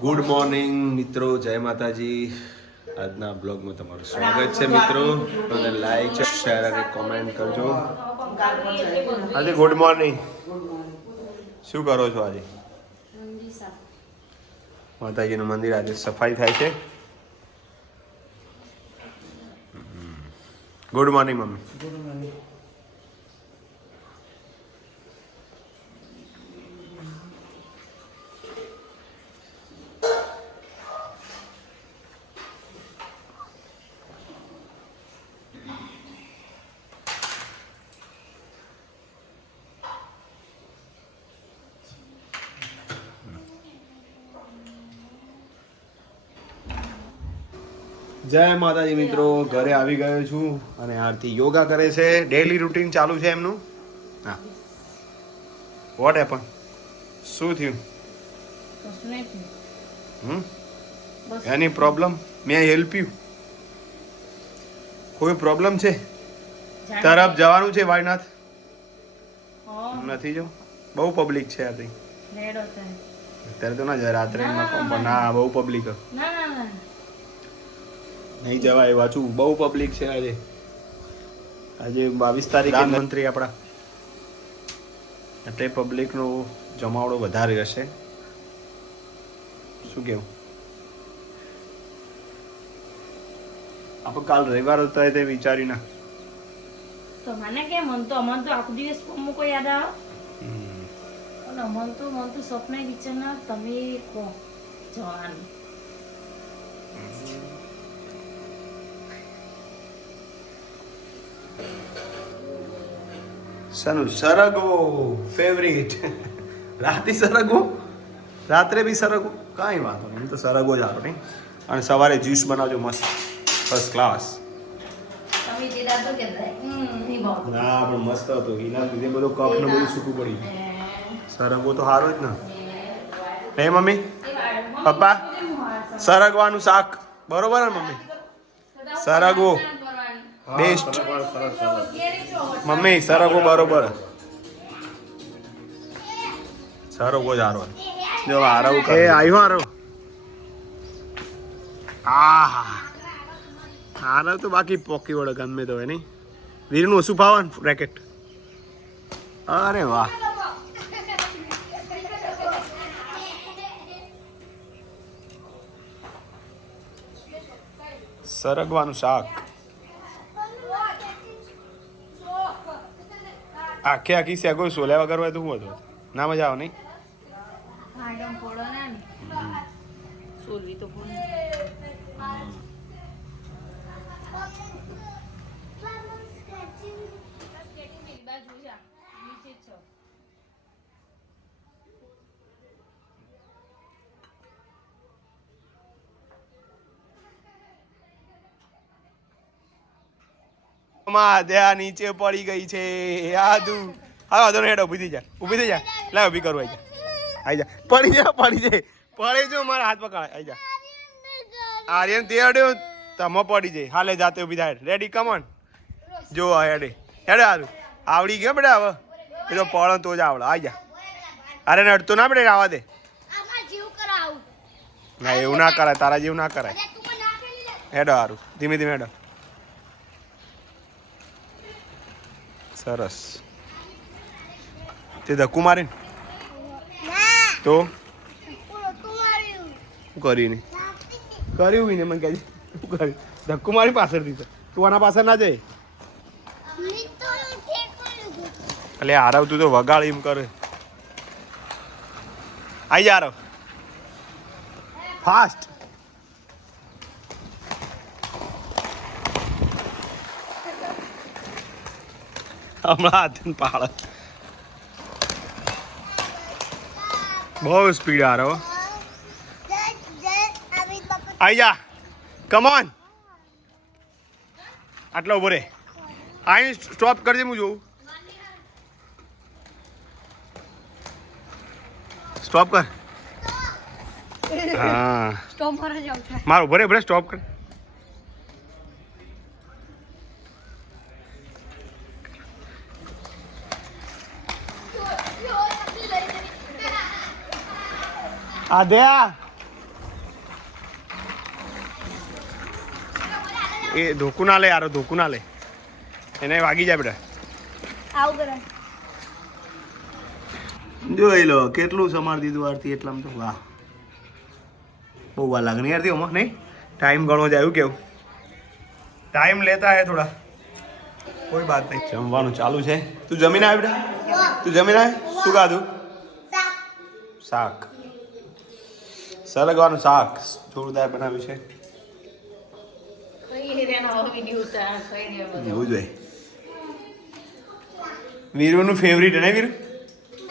Good morning મિત્રો. જય માતાજી. આજના બ્લોગમાં તમારું સ્વાગત છે મિત્રો. અને લાઈક શેર અને કોમેન્ટ કરજો. આજે ગુડ મોર્નિંગ શું કરો છો આજે? માતાજીનું મંદિર આજે સફાઈ થાય છે. Good morning mummy. જય માતાજી મિત્રો ઘરે આવી ગયો છું અને આરતી યોગા કરે છે. ડેલી રૂટીન ચાલુ છે એમનું? હા. વોટ હેપન શું થયું? હમ? Any problem may help you કોઈ પ્રોબ્લેમ છે? તરફ જવાનું છે વાયનાથ? નથી જો. બહુ પબ્લિક છે આ અત્યારે તો ના જાય રાત્રે ના, પણ ના. બહુ નહીં જવાય વાંચું બહુ પબ્લિક છે આજે. આજે બાવીસ તારીખ મંત્રી આપણા. એટલે પબ્લિકનો જમાવડો વધારે હશે. શું કેવું? આપણે કાલ રવિવાર હતા તે વિચારી ના. તો મને કે મન તો અમન તો આખો દિવસ મૂકો યાદ આવે? અને અમન તો મન તો સ્વપ્ન વિચારના તમે કહો જવાનું. સનુ સરગવો ફેવરિટ રાતે સરગવો? રાત્રે બી સરગવો? કાંઈ વાંધો નહીં તો સરગવો જ નહીં? અને સવારે જ્યુસ બનાવજો મસ્ત. ફર્સ્ટ ક્લાસ ના પણ મસ્ત હતો. એના લીધે બધો કફ ને બધું સૂકું પડી સરગવો તો સારો જ ને. હે મમ્મી? પપ્પા? સરગવાનું શાક. બરોબર ને મમ્મી? સરગવો. બેસ્ટ મમ્મી સરગો બરોબર. સરગો જ હારો જો હારવ એ આવ્યો હારો. આહા. હારવ તો બાકી પોકી વળે ગમે તો એની વીરનું ઓછું ભાવન રેકેટ અરે વાહ. સરગવાનું શાક. આખે આખી સેગો સોલ્યા વગર હોય તો હું હતું? ના મજા આવે નહીં? સોલવી તો કોણ? માં ત્યાં નીચે પડી ગઈ છે. યાદુ હા, વાંધો નહીં, હેડો, ઊભી થઈ જા. ઊભી થઈ જા. લે, ઊભી કરું, આઈ જા. આઈ જા. પડી જા, પડી જાય પડે જો, મારા હાથ પકડાય આઈ જા. આર્યન, તે અડ્યો, તમો પડી જાય. હાલે જાતે ઊભી થાય. રેડી કમન જો હેડે. હેડે, હારું. આવડી ગયો બેટા હવે. એ તો પડે તો જ આવડે. આઈ જા. અરે નડતો ના બેટા, આવા દે. ના, એવું ના કરાય. તારા જેવું ના કરાય. હેડો સારું ધીમે ધીમે હેડો. સરસ. તે ધક્કુ મારે તો? શું કરીને કર્યું ને મને કહેજે શું કર્યું? ધક્કુ મારી પાછળથી તો તું આના પાછળ ના જાય? એટલે આરવ, તું તો વગાડ એમ કરે. આઈ જા, આરવ. ફાસ્ટ હમણાં હાથને પાડે. બહુ સ્પીડ આ રહ્યો આઈ જા. કમોન આટલો ઊભો રે. આઈ સ્ટોપ કરજે હું જોઉં. સ્ટોપ કર. હા. સ્ટોપ પર જ આવતા મારો ભરે ભરે સ્ટોપ કર. આધ્યા એ ધોકું ના લે યાર ધોકું ના લે. એને વાગી જાય બેટા. આવું કરે જોઈ લો કેટલું સમાર દીધું આરતી એટલામાં તો. વાહ. બહુ વાર લાગણી નહીં આરતી ઓમાં નહીં? ટાઈમ ઘણો જાય એવું કેવું? ટાઈમ લેતા હે થોડા. કોઈ વાત નહીં. જમવાનું ચાલુ છે. તું જમીને આવે બેટા. તું જમીન આવે શું ખાધું? શાક. સરગવાનું શાક જોરદાર બનાવ્યું છે. એવું જોઈએ વીરુનું ફેવરિટ ને વીરુ?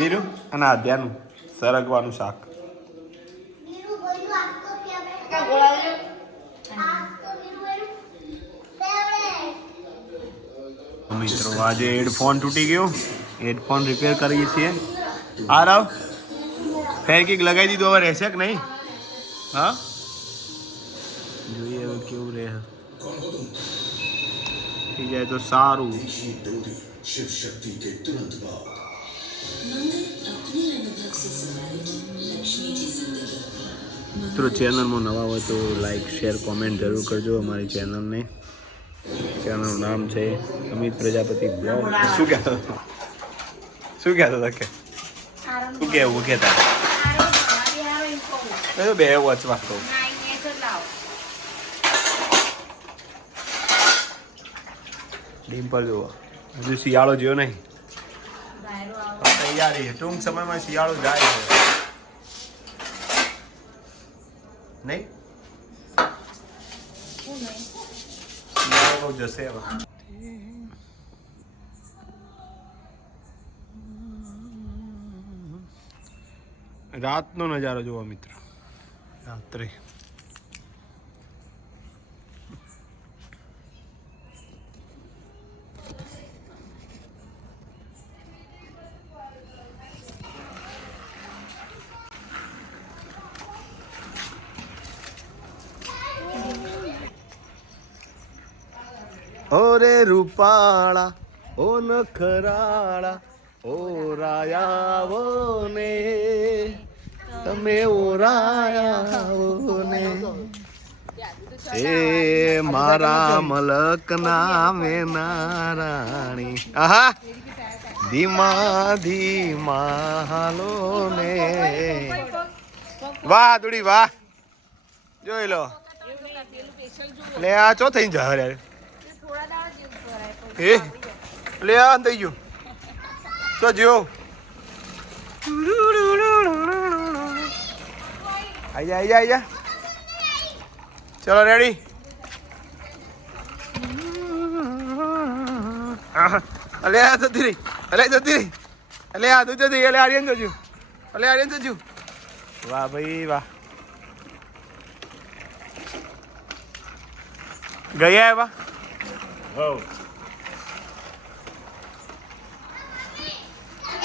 વીરુ અને આધ્યાનું સરગવાનું શાક. મિત્રો આજે હેડફોન તૂટી ગયો હેડફોન રિપેર કરીએ છીએ. આ રાવ ફેર કિક લગાવી દીધું હવે રહેશે કે નહીં? હા જોઈએ હવે કેવું રહે થઈ જાય તો સારું शिव शक्ति के तुरंत बाद મિત્રો ચેનલમાં નવા હોય તો લાઈક શેર કોમેન્ટ જરૂર કરજો અમારી ચેનલને ચેનલનું નામ છે અમિત પ્રજાપતિ બ્લોગ શું કહેતો હતો શું કહેતો હતો કે શું કહેવું કહેતા એ બે વચવા તો ડિમ્પલ જુઓ હજુ શિયાળો જોયો નહીં તૈયારી. ટૂંક સમયમાં શિયાળો જાય છે નહીં શિયાળો જશે હવે રાતનો નજારો જોવો મિત્ર. રાત્રે. ઓરે રૂપાળા ઓ નખરાળા ઓ રાયાવો ને તમે ઓરાયાવો ને એ મારા મલક નામે નારાણી. આહા! ધીમા ધીમા હાલો ને વાહ દુડી વાહ. જોઈ લો. લે, આ ચો થઈ જા હરે એ લે, આ થઈ ગયું. ચો જીઓ આઈ જા આઈ જા આઈ જા. ચલો રેડી અલે આ જતી રહી, અલે જતી રહી. અલે આ તું જતી અલે આર્યન જોજુ. અલે આર્યન જોજુ. વાહ ભાઈ, વાહ. ગયા એવા હો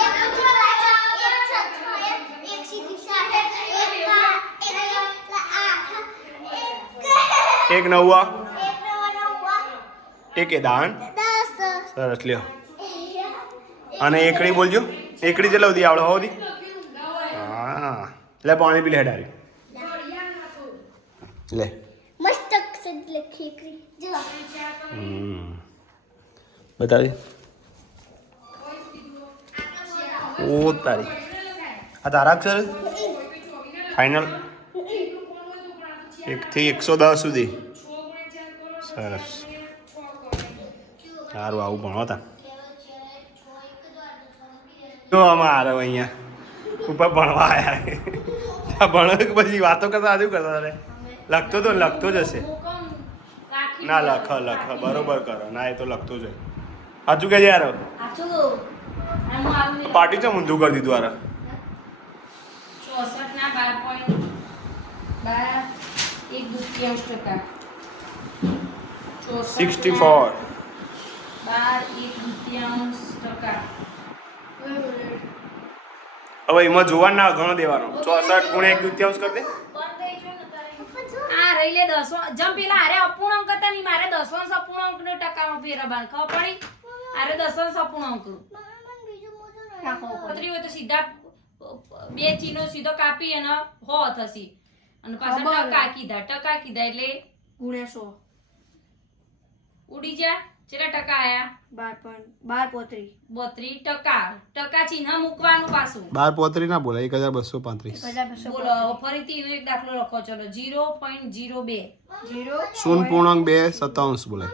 એક ઉજ્જવળ લાઈટ એક છત એક એક સીધી સાહે એક કા એક આઠ એક નવા એક એ દાન? સરસ લ્યો. અને એકડી બોલજો. એકડી કેટલા બધી આવડે હોદી હા. લે પાણી પી લે હેડારી. લે. મસ્તક લખી જો. બતાવી. ઓ તારી. આ તારા અક્ષર? ફાઇનલ એકથી એકસો દસ સુધી. સરસ. સારું, આવું ભણો તા. જો અમારે અહીંયા. ઉપર ભણવા આવ્યા ભણો પછી વાતો કરતા શું કરતા હતા લખતો તો લખતો જ હશે. ના, લખ લખ. બરોબર કરો. ના, એ તો લખતો જ હોય. સાચું કે યાર? પાર્ટી ચમ ઊંધું કરી દીધું આરા ચોસઠ ના બાર પોઈન્ટ બાર ટકા સિક્સટી ફોર બાર એક દુત્યાંશ ટકા હવે એમાં જોવાનું ના ઘણો દેવાનો. ચોસઠ ગુણ્યા એક દુત્યાંશ કરી દે. આ રહી લે દસો. જમ પેલા આરે અપૂર્ણાંક હતા ની મારે દસવાંશ અપૂર્ણાંક ને ટકામાં ફેરવવાનું ખબર પડી? આરે દસવાંશ અપૂર્ણાંક. પતરી હોય તો સીધા બે ચીનો સીધો કાપી અને હો થશે. અને પાછા ટકા કીધા ટકા કીધા એટલે ગુણ્યા સો. ઉડી જા. કેટલા ટકા આયા? બાર પોઈન્ટ બાર પોત્રી. બોત્રી ટકા. ટકા ચિહ્ન મૂકવાનું પાછું. બાર પોત્રી ના બોલાય એક હજાર બસો પાંત્રીસ. બોલો ફરીથી એનો એક દાખલો લખો ચલો. જીરો પોઈન્ટ જીરો બે. જીરો શૂન્ય પૂર્ણાંક બે સત્તાવંશ બોલાય.